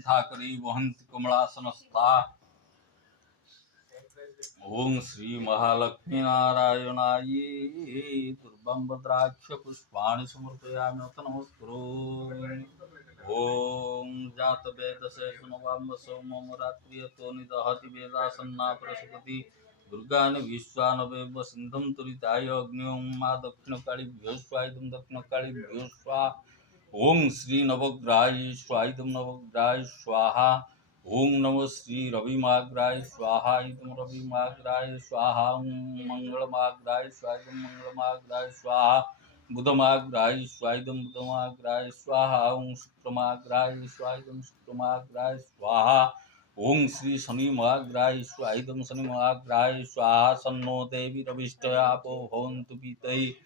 ग्रंथाकरी वहंति कमलासनस्था। ओं श्री महालक्ष्मी नारायणायै दुर्बं भद्राक्ष पुष्पाणि समर्पयामि अथ नमस्कुरु। ओं जातवेदसे सुनवाम्बसो मम रात्रियतो निदहति वेदासन्ना प्रसपति दुर्गानि विश्वानवेव सिन्धुं तुरिताय अग्न्यो मा दक्षिणकाळीभ्यो स्वायुधं दक्षिणकाळीभ्यो स्वाहा। ओं श्री नवग्रहाय स्वायुधं नवग्रहाय स्वाहा। ओं नमो श्री रविमाग्राय स्वाहा इदं रविमाग्राय स्वाहा। ओं मंगलमाग्राय स्वायुधं मंगलमाग्राय स्वाहा। बुधमाग्राय स्वायुधं बुधमाग्राय स्वाहा। ओं शुक्रमाग्राय स्वायुधं शुक्रमाग्राय स्वाहा। ओं श्री शनिमाग्राय स्वायुधं शनिमाग्राय स्वाहा। सन्नो देवी रविष्टयापो भवन्तु पीतये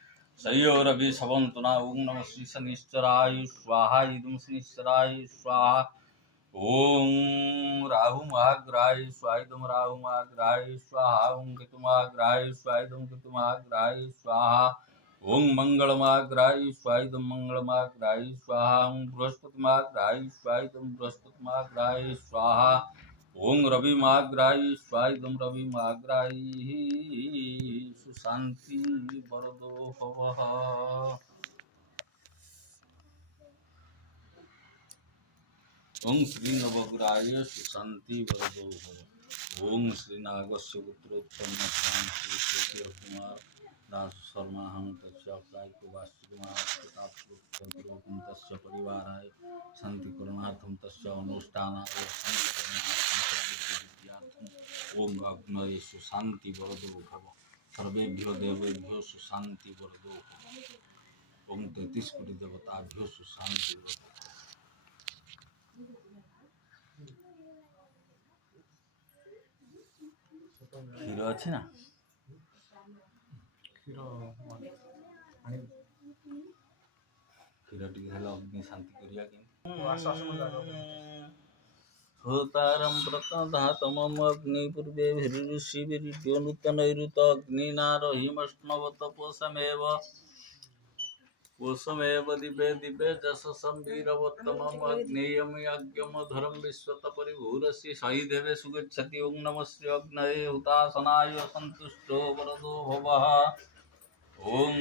शयोरभि शवन्तु न। ओं नमः श्री शनिश्चराय स्वाहा इदं शनिश्चराय स्वाहा। ओं राहुमाग्राय स्वायुधं राहुमाग्राय स्वाहा। ओं केतुमाग्राय स्वायुधं केतुमाग्राय स्वाहा। ओं मंगलमाग्राय स्वायुधं मंगलमाग्राय स्वाहा। ओं बृहस्पतिमाग्राय स्वायुधं बृहस्पतिमाग्राय स्वाहा। ओं रविमाग्राय स्वायुधं रविमाग्राय सुशांति वरदो भवः। ओं श्री नवग्रहाय सुशांति वरदो भव। ओं श्री नागस्य पुत्रोत्पन्न श्री शेखर कुमार दास शर्मा हं तस्य कायिक वास्तुकुमार प्रतापपुत्रं तस्य परिवाराय शांति करणार्थं तस्य अनुष्ठानाय शांति करणार्थं ओं अग्नये सुशांति वरदो भव। सर्वेभ्यो देवेभ्यो सुशांति वरदो भव। ओं 33 कोटि देवताभ्यो सुशांति वरदो। क्षीर अच्छी ना क्षीर टी अग्नि शांति करिया होतारं व्रतधातमम् अग्निपूर्वेभिर्षिभिर्यो नूतनैरुत अग्निनारहिमष्णवत कोशमेव दिवे दिवे जशसं वीरवत्तमम् अग्नेयं यज्ञमधुरं विश्वतपरिभूरसि सहि देवे सुगच्छति। ओं नमः श्री अग्नये हुतासनाय सन्तुष्टो वरदो भवः। ओं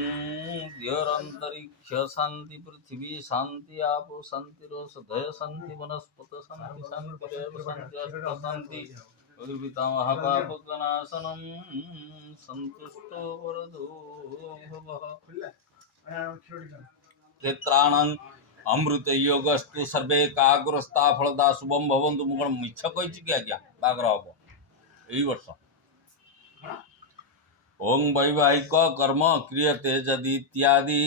द्योरन्तरिक्ष शांति पृथिवी शांति आपो शांतिरोषधय शांति वनस्पत शांति शांतिरेव शांति अष्ट शांति पितामहपापकनाशनं सन्तुष्टो वरदो भवः। क्षेत्राणां अमृत योगस्तु सर्वे काग्रस्ता फलदा शुभम भवन्तु। मुगण मिछ कहि कि आज्ञा बागर हम एई वर्ष। ओं वैवाहिक कर्म क्रियते जदि इत्यादि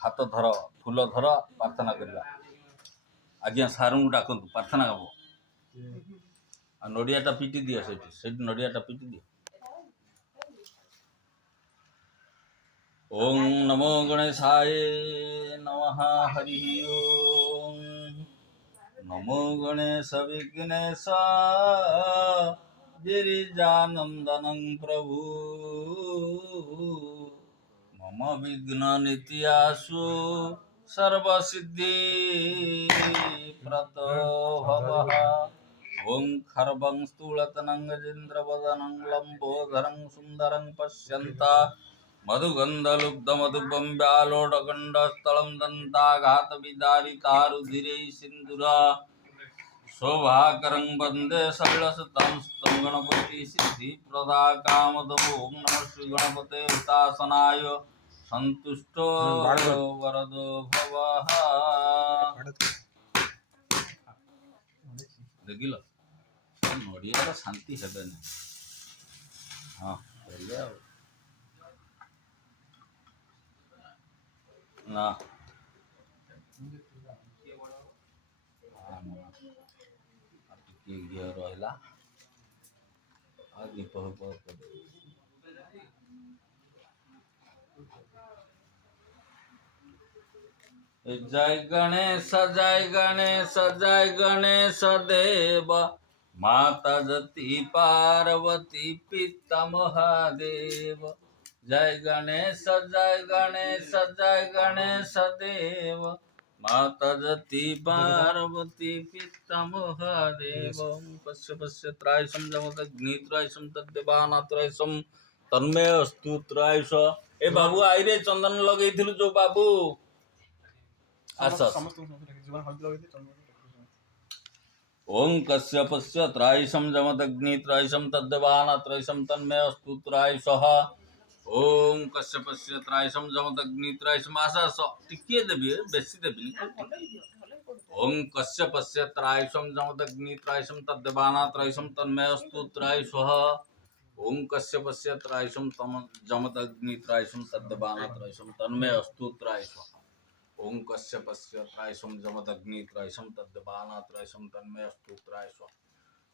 हाथ धर फूल धर प्रार्थना करवा। आज्ञा सारू डाकतु प्रार्थना हम नड़ियाटा पिटी दियो से नड़ियाटा पिटी दियो। ओं नमो गणेशाय नमः हरि ओं नमो गणेश विघ्नेश गिरिजानंदनं प्रभु मम विघ्न नित्यासु सर्वसिद्धि प्रतो भवः। ओं खर्वं स्थूलतनं गजेन्द्रवदनं लंबोदरं सुंदरं पश्यन्ता मधुगंधलुब्धमधुपं व्यालोडगण्डस्थलं दन्ताघातविदारितारुधिरे सिन्धुरा शोभाकरं वन्दे सलिलसुतं सुतं गणपति सिद्धिप्रदाकामदम्। ओं नमः श्री गणपते हुतासनाय सन्तुष्टो वरदो भवः। देखिल नड़िया शांति हेबे ना। हाँ ना घी रहा दीप जय गणेश देव माता जति पार्वती पिता महादेव। जय गणेश देव माता जति पार्वती पिता महादेव पश्य पश्य त्रायसम जमदग्नि त्रायसम तद्देवानात्रायसम तन्मय अस्तु त्रायस ए बाबू आई रे चंदन लगेइथिलु जो बाबू आस ओम कश्यपस्य त्रायसम जमदग्नि त्रायसम तद्देवानात्रायसम तन्मय अस्तु त्रायसः ओम कश्यपस्य त्रायसम जमदग्नि त्रायसम आस टिके देबी बेसी देबी ओम कश्यपस्य त्रायसम जमदग्नि त्रायसम तद्देवानात्रायसम तन्मयस्तु त्रायसः ओम कश्यपस्य त्रायसम जमदग्नि त्रायसम तद्देवानात्रायसम तन्मयस्तु त्रायसः ओम कश्यपस्य त्रायसम जमदग्नि त्रायसम तद्देवानात्रायसम तन्मयस्तु त्रायसः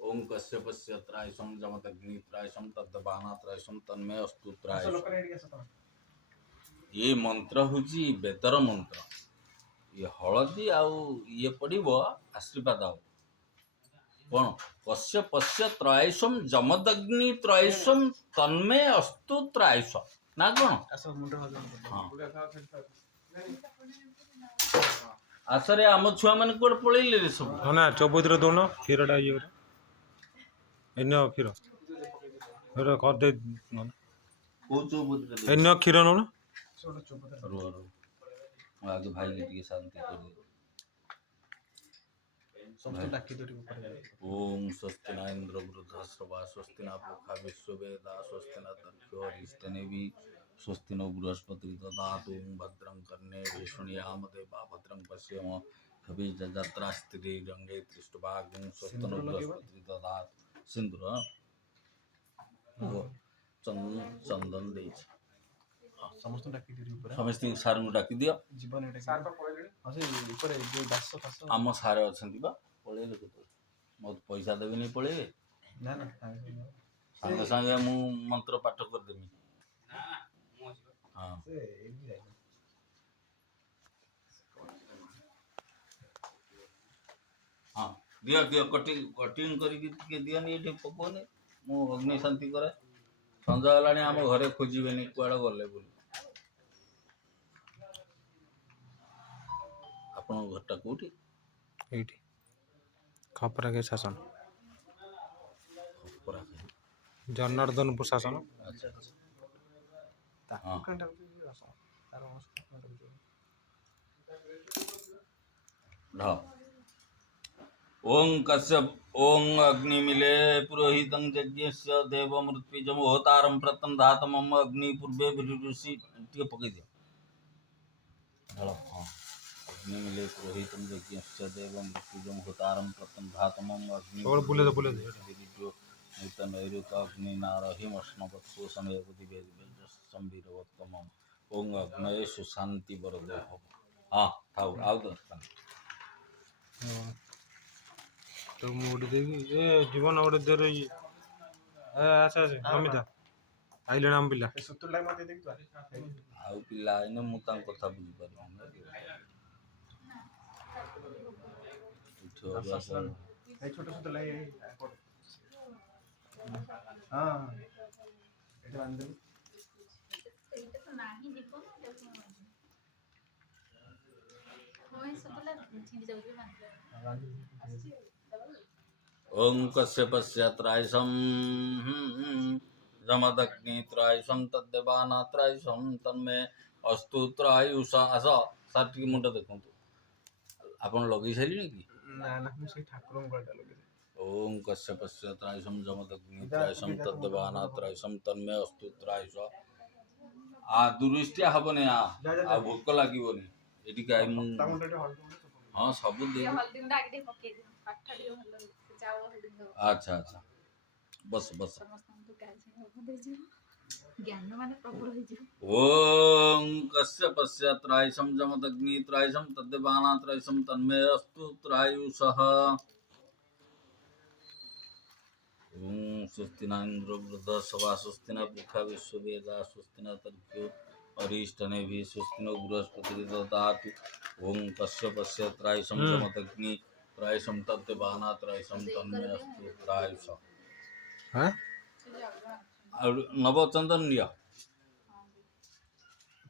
ओम कश्यपस्य त्रायसम जमदग्नि त्रायसम तद्देवानात्रायसम तन्मयस्तु त्रायसः ये मंत्र होची बेतर मंत्र ये हलदी आउ ये पड़ो आशीर्वाद आउ कौन कश्यपस्य त्रायसम जमदग्नि त्रायसम तन्मय अस्तु त्रायस ना कौन आसरे आम छुआ मैंने कौन पलैले रे सब ना चौबुद्र दौन क्षीरटा ये एन क्षीर कर दे को चौबुद्र एन क्षीर नौन आगे भाई के शांति कर ओम स्वस्ति न इंद्र वृद्धश्रवा स्वस्ति न पूषा विश्ववेदा स्वस्ति न तर्क्ष्यो अरिष्टनेमि स्वस्ति नो बृहस्पति ददातु भद्रं कर्णेभिः शृणुयाम देवा भद्रं पश्येम कविजत्रास्त्रि रंगे त्रिष्टभागं स्वस्ति नो बृहस्पति ददातु सिंदूर चंदन दे समस्त डाकी दियो ऊपर समस्त सार डाकी दियो जीवन एटा सार पर पळेले हां से ऊपर जो दास फास आम सार अछंती बा पळेले को मत पैसा देबे नहीं पळेले ना ना संगे संगे मु मंत्र पाठ कर देमी हां से एबी जाय हां दियो दियो कटिंग करके दियो नहीं एठी पकोने मु अग्नि शांति करे संजा हलानी आम घरे खोजिबे नहीं कुआड़ गले बोली आपन घरटा कोठी एठी खपरा के शासन खपरा के जनार्दनपुर शासन अच्छा हां कंटा तार ढ ओं कश्यप ओं अग्निमिले पुरोहितं यज्ञस्य देव मृत्युजम होतारं प्रतम धातमम अग्नि पूर्वे विरुषि टिके पकई दियो ढलो हां अग्निमिले पुरोहितं यज्ञस्य देव मृत्युजम होतारं प्रतम धातमम अग्नि और बोले दे नितन एरुत अग्नि नारहिम स्नवत्सु समय दिवे संवीरवत्तमम ओं अग्नये सुशांति वरदो हो हां थाउ आउ दो तो मुड़ी देगी ए जीवन और दे रही ए अच्छा अच्छा अमिता आइले नाम पिला सुतुर लाग मते देखि तो आउ पिला इन मु तां कथा बुझी पारि ए छोटो सुतुर लाग हां एटा अंदर एटा तो नाही दीपो होय सुतुला छिंडी जाऊ जे मानले ओं कश्यपस्य त्रायसम जमदग्नि त्रायसम तद्देवाना त्रायसम तन्मे अस्तु त्रायुष आस सार्टिक मुंड देखंतु आपण लगै सारिले कि ना ना मु से ठाकुरन गळटा लगे ओं कश्यपस्य त्रायसम जमदग्नि त्रायसम तद्देवाना त्रायसम तन्मे अस्तु त्रायुष आ दुरुष्टिया हबने आ भोक लागिबोनी एटी काय मु हां सब दे हल्दी डाक दे पके दे पाठा दियो हल्लो जाओ हल्दी दो अच्छा अच्छा बस बस समस्त तो काय छै दे जे ज्ञान माने प्रबल हो जे ओम कश्यपस्य त्रायसम जमदग्नि त्रायसम तद्देवाना त्रायसम तन्मय अस्तु त्रायुषः ओम स्वस्ति न इंद्र वृद्धश्रवा स्वस्ति न पूषा विश्ववेदा स्वस्ति न तर्क्ष्यो अरिष्टनेमि स्वस्ति नो बृहस्पति ददातु ओम कश्यपस्य त्रायसम जमदग्नि त्रायसम तद्देवाना त्रायसम तन्मय अस्तु त्रायुषः हां और नव चंदन लिया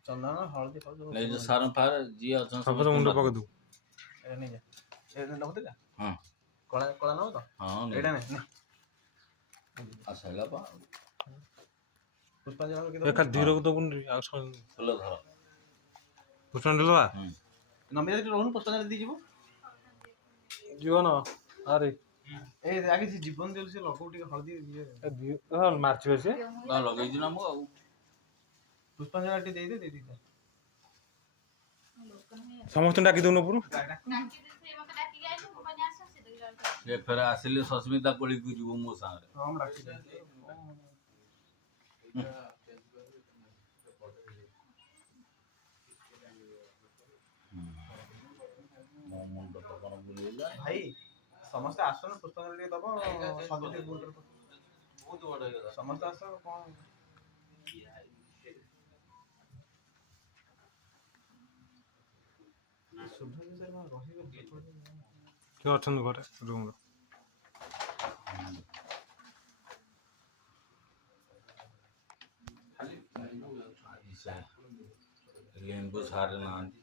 चंदन हळदी पाउज नहीं जो सारन फार जी अच्छा सब मुंड पक दू ଏଇଟା ନେଇଯା ଏଇଟା ନେବ ତ ହଁ କଳା କଳା ନେବ ତ ହଁ ଏଇଟା ନେ ଆସିଲା ପା ପୁଷ୍ପାଞ୍ଜଳି ଏ କେତେ ଖାଲି ଧୀରକୁ ଦବୁନି ଆଉ ସବୁ ଫୁଲ ଧର ପୁଷ୍ପାଞ୍ଜଳି ଦବା ନମିତା ସେଠି ରହୁନୁ ପୁଷ୍ପାଞ୍ଜଳି ଦେଇଯିବ ଜୀବନ ଆରେ ଏ ଆଗେ ସେ ଜୀବନ ଦେଲେ ସେ ଲଗଉ ଟିକେ ହଳଦୀ ମାର୍ଚିବେ ସେ ନା ଲଗେଇଛି ନା ମୁଁ ଆଉ ପୁଷ୍ପାଞ୍ଜଳି ଟିକେ ଦେଇଦେ ଦେଇଦେ ସମସ୍ତଙ୍କୁ ଡାକି ଦଉନ ପୁରୁ ସେ ଫେରେ ଆସିଲେ ସସ୍ମିତା କୋଳିକୁ ଯିବୁ ମୋ ସାଙ୍ଗରେ ହଁ ମୁଁ ଡାକିଦେବି ମୋ ମୁଣ୍ଡ ତ କଣ ବୁଲେଇଲା ଭାଇ ସମସ୍ତେ ଆସନ ପୁଷ୍ପାଞ୍ଜଳି ଟିକେ ଦବ ସବୁ ଟିକେ ବହୁତ ବଡ ହେଇଗଲା ସମସ୍ତେ ଆସ କଣ ଶୁଭ୍ରାଂଶୁ ସାର୍ କଣ ରହିବେ କିଏ ଅଛନ୍ତି ଘରେ ରୁମରେ ଆଜି ସେ ଲେମ୍ବୁ ସାର ନାହାନ୍ତି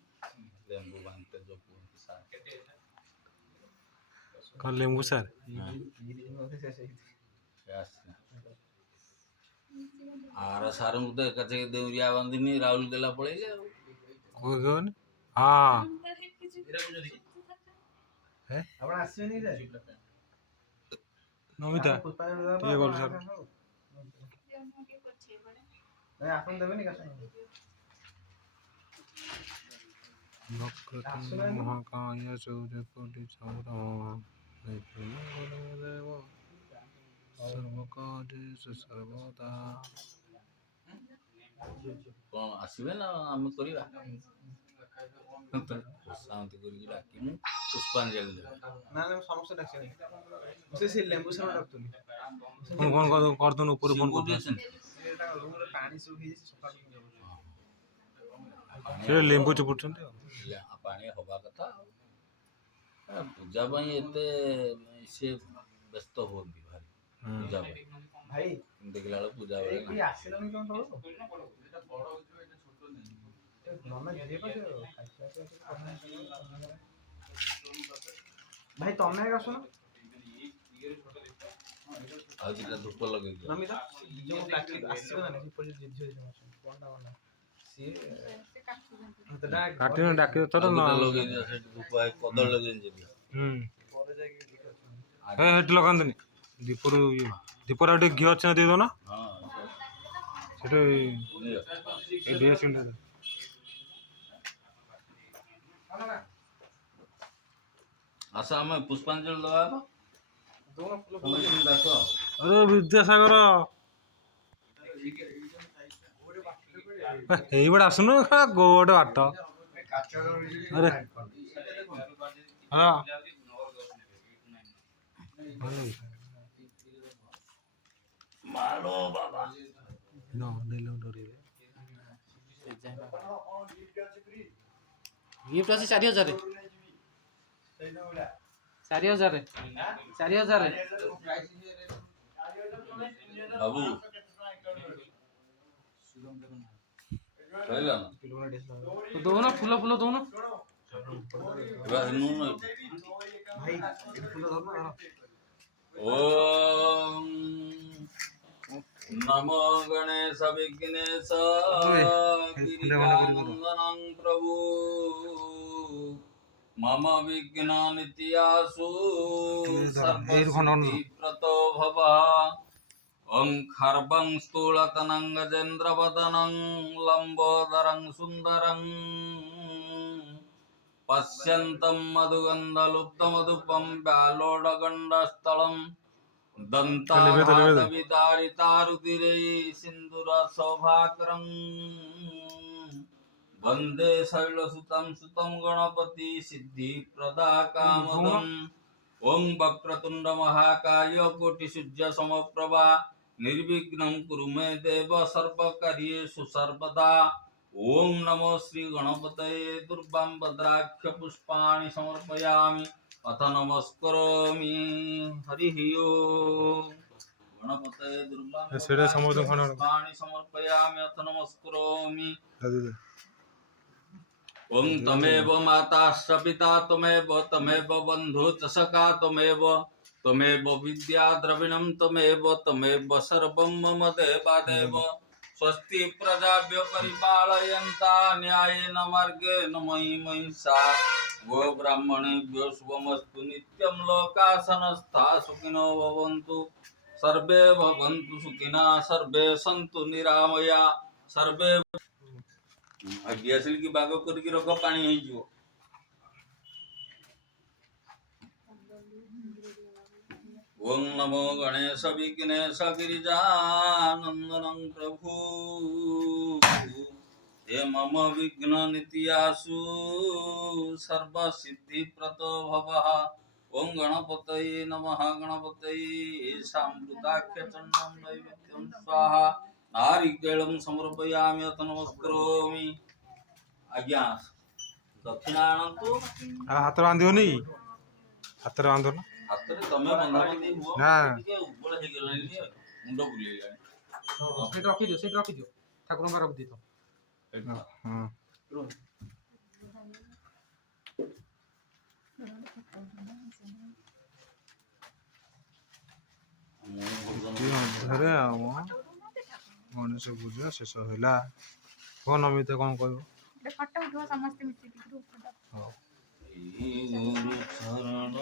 ଲେମ୍ବୁ ବାଣ୍ଟେ ଯୋଉ କୁହନ୍ତି ସାର କଣ ଲେମ୍ବୁ ସାର୍ ସେ ଆସିଲା ଆର ସାରଙ୍କୁ ତ ଏକାଥରେ ଦେଉରିଆ ବାନ୍ଧିନି ରାଉରକେଲା ପଳେଇଲେ ଆଉ କୋଉ କହନି ହଁ ଆପଣ ଆସିବେନି ନମିତା କିଏ ଗଲୁ ସାର୍ ନାଇଁ ଆପଣ ଦେବେନି କାଶ ମହାକାୟ ସୂର୍ଯ୍ୟକୋଟି ସର୍ବକାର୍ୟେଷୁ ସର୍ବଦା କଣ ଆସିବେ ନା ଆମେ କରିବା ଶାନ୍ତି କରିକି ଡାକିମୁ ପୁଷ୍ପାଞ୍ଜଳି ଦେବେ ନା ନା ସମସ୍ତେ ଡାକିବେନି ସେ ଲେମ୍ବୁ ସାର ଡାକୁଛନ୍ତି କଣ କରିଦଉନ ଉପରୁ ଫୋନ ସିଙ୍ଗୁଡ଼ି କରିଦଉନ ଅଛନ୍ତି ରୁମରେ ପାଣି ସବୁ ହେଇଯାଇଛି ସକାଳୁ ସେ ଲେମ୍ବୁ ଚିପୁଡୁଛନ୍ତି ଆଉ ପାଣି ହବା କଥା ଆଉ ପୂଜା ପାଇଁ ଏତେ ସେ ବ୍ୟସ୍ତ ହୁଅନ୍ତି ଭାରି ପୂଜା ପାଇଁ ଭାଇ ଦେଖିଲା ବେଳକୁ ପୂଜା ବେଳେ ଏଇ ଆସିଲନି କଣ ତଳକୁ ନନା ଯିଏ ପାଖେ ଭାଇ ତମେ ଆଗ ଆସୁନ ଆଉ ଦିଟା ଧୂପ ଲଗେଇ ଦିଅ ନମିତା ଯୋଉ ଡାକି ଆସିବ ନା ନାହିଁ ପରି ଝିଅ କଣଟା ବନା ସିଏ କାଟିନ ଡାକିବ ତୋର ଆଉ ନା ଦିଟା ଲଗେଇ ଦିଅ ସେଠି ଧୂପ କଦଳୀ ଲଗେଇ ଦିଅ ପରେ ଯାଇକି ହେଠି ଲଗାନ୍ତୁନି ଦୀପରୁ ଦୀପର ଆଉ ଟିକେ ଘିଅ ଅଛି ନା ଦେଇଦଉନ ହଁ ସେଠି ନିଅ। ଆସ ଆମେ ପୁଷ୍ପାଞ୍ଜଳି ଦବା ତ ସମସ୍ତଙ୍କୁ ଡାକ ଆରେ ବିଦ୍ୟାସାଗର ଏଇପଟେ ଆସୁନୁ ଗୋଟେ ବାଟ ଆରେ ହଁ ମାଲୋ ବାବା ଗିଫ୍ଟ ଅଛି 4000 4000 4000 ବାବୁ କହିଲ ଦଉନ ଫୁଲ ଫୁଲ ଦଉନ ଏবার নুন ଭାଇ ଏଠି ଫୁଲ ଧରୁନ ଓମ୍ ନମୋ ଗଣେଶ ବିଘ୍ନେଶ गिरिजानन्दनं प्रभु मम विघ्न नित्यासु सर्वसिद्धिप्रतो भव ओं खर्वं स्थूलतनं गजेन्द्रवदनं लम्बोदरं सुन्दरं पश्यन्तं मधुगन्धलुप्तमधुपं व्यालोडगण्डस्थलं दन्ताघातविदारितारुधिरे सिन्दूरशोभाकरं वन्दे शैलसुतं सुतं गणपति सिद्धिप्रदाकामदम् ओं वक्रतुण्डमहाकाय कोटिसूर्यसमप्रभा निर्विघ्नं कुरु मे देव सर्वकार्येषु सर्वदा ओं नमो श्री गणपतये दुर्वां भद्राक्ष पुष्पाणि समर्पयामि अथ नमस्करोमि हरिः ओम् गणपतये दुर्वां पुष्पाणि समर्पयामि अथ नमस्करोमि ओं तमेव माता च पिता तमेव बन्धु च सखा तमेव विद्या द्रविणं तमेव सर्वं मम देवादेव स्वस्ति प्रजाभ्य परिपालयन्ता न्यायेन मार्गेण मयि महिषा गो ब्राह्मणेभ्यो शुभमस्तु नित्यं लोकाः समस्ताः सुखिनो भवन्तु सर्वे भवन्तु सुखिनः सर्वे सन्तु निरामया सर्वे आगे आसिल की बाग करके रख पानी है जो ओं नमो गणेश विघ्नेश गिरिजानंदनं प्रभु हे मम विघ्न नित्यासु सर्व सिद्धि प्रतो भवः ओं गणपतये नमः गणपतये सामृताख्य चंदनं नैवेद्यं स्वाहा नारिकेलं समर्पयामि अथ नमस्करोमि आज्ञा दक्षिणा आनंतु हाथ बांधिबनी हाथ बांधो ना हातरे तमे बंधाबंधी हुआ ना। ଟିକେ ଉପର ହେଇଗଲାଣି ଯେ ମୁଣ୍ଡ ବୁଲେଇଲାଣି ସେଇଠି ରଖିଦିଅ ସେଇଠି ରଖିଦିଅ ଠାକୁରଙ୍କ ପାଖରେ ରଖିଦିଅ ହଁ ମଧ୍ୟରେ ଆମ ଗଣେଶ ପୂଜା ଶେଷ ହେଲା। କ'ଣ ଅମିତ କ'ଣ କହିବ? ଗୋଟେ ଫଟୋ ଉଠିବ ସମସ୍ତେ ମିଶିକି ଗ୍ରୁପ୍ ଫଟୋ। ହଉ। ଏଇ ଗୁରୁ ଚରଣ